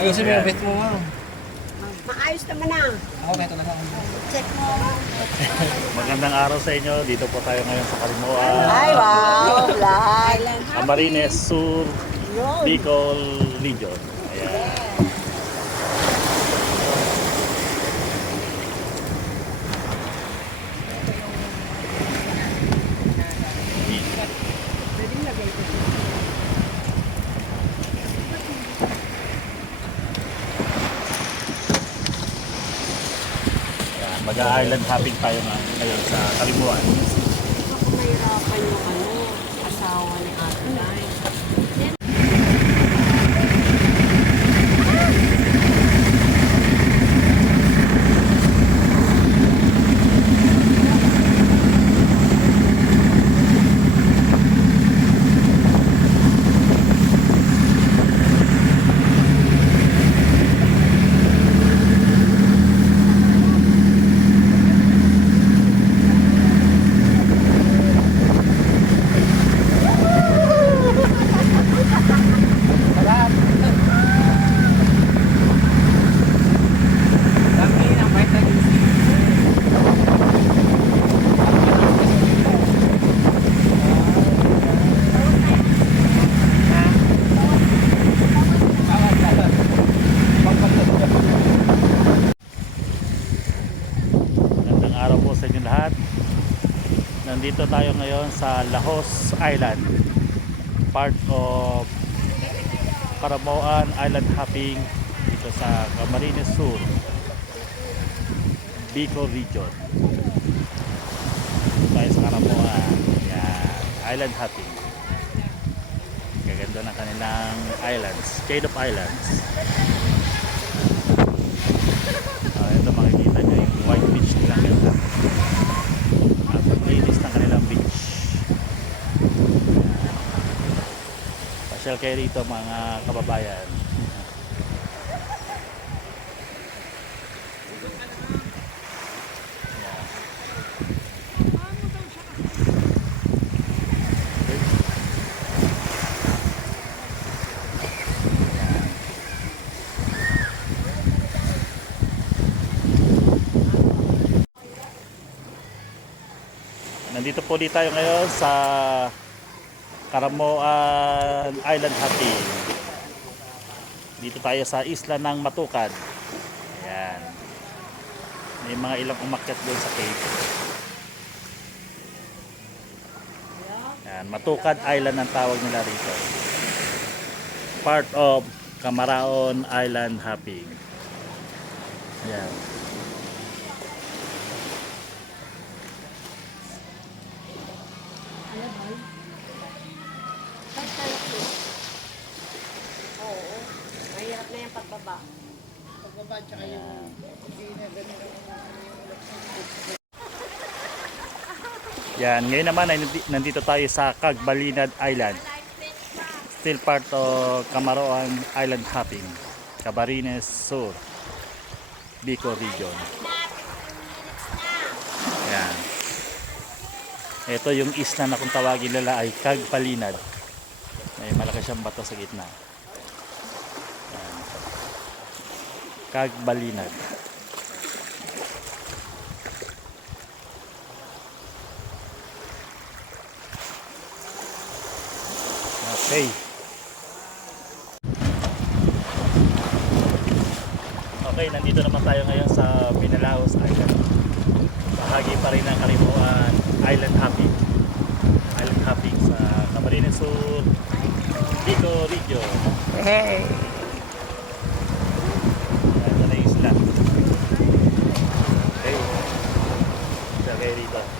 Ayusin mo yung bit mo, ma'am. Maayos naman na. Okay, ito na lang. Check mo. Magandang araw sa inyo. Dito po tayo ngayon sa Kalimoan, Ay, wow. Island. Camarines Sur, Yun. Bicol Region. Ayan. Mag-island hopping tayo ngayon sa Kalimoan. Ako mahirapan yung asawa ni Ate Lai. Araw po sa inyo lahat. Nandito tayo ngayon sa Lahos Island, part of Caramoan Island hopping dito sa Camarines Sur, Bicol Region. Dito tayo sa Caramoan. Yan, island hopping. Gaganda ng kanilang islands, shade of islands. Ito makikita nyo yung white beach nilang ganda. At linis ng kanilang beach. Pasyal kayo rito mga kababayan. Nandito po dito tayo ngayon sa Caramoan Island hopping. Dito tayo sa isla ng Matukad. Ayan. May mga ilang umakyat doon sa cave. Ayan, Matukad Island ang tawag nila rito. Part of Camaraon Island hopping. Ayan. Oo. Mahirap na yung pagbaba. Tsaka yung Yan, ngayon naman ay nandito tayo sa Cagbalinad Island. Still part of Camaroan Island hopping, Camarines Sur, Bicol Region. Yan. Ito yung isla na kung tawagin nila ay Cagbalinad. May malaki siyang bato sa gitna. Yan. Cagbalinad. Okay. Okay, nandito naman tayo ngayon sa Pinalaos Island. Bahagi pa rin ng Kalimoan Island hopping. Island hopping sa Camarines Sur, Bicol Region. Hey. Ito na yung isla. Okay. Isa kayo rito.